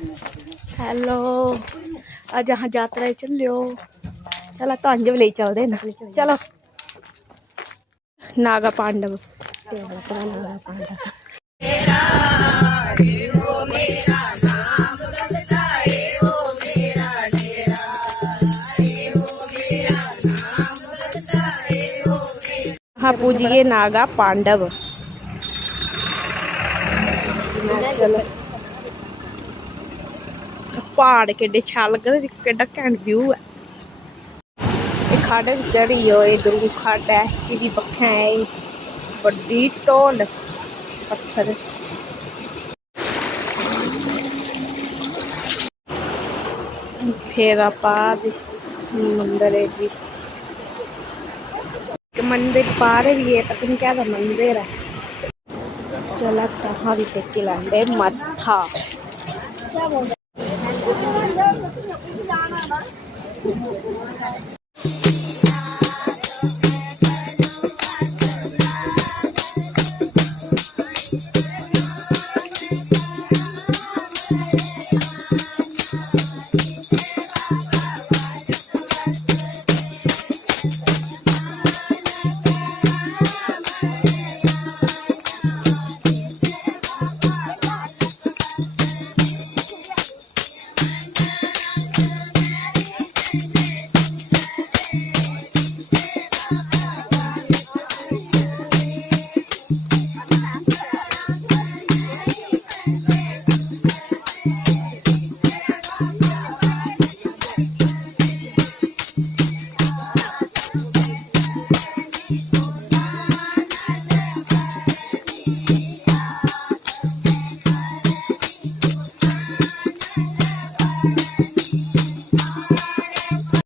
hello आज यहाँ यात्रा चलो चलो तो अंज ले चलते ना चलो नागा पांडव नागा पांडव हाँ पूजिए नागा पांडव चलो पहाड़ के छाल लगे के कैंट व्यू है खड़ चढ़ी हो इधर खड़ है कि पक्खा है बड़ी ढोल पत्थर फिर आप मंदिर है जी मंदिर पार भी है पता नहीं क्या मंदिर है चला कहाँ भी टेक लाते मत्था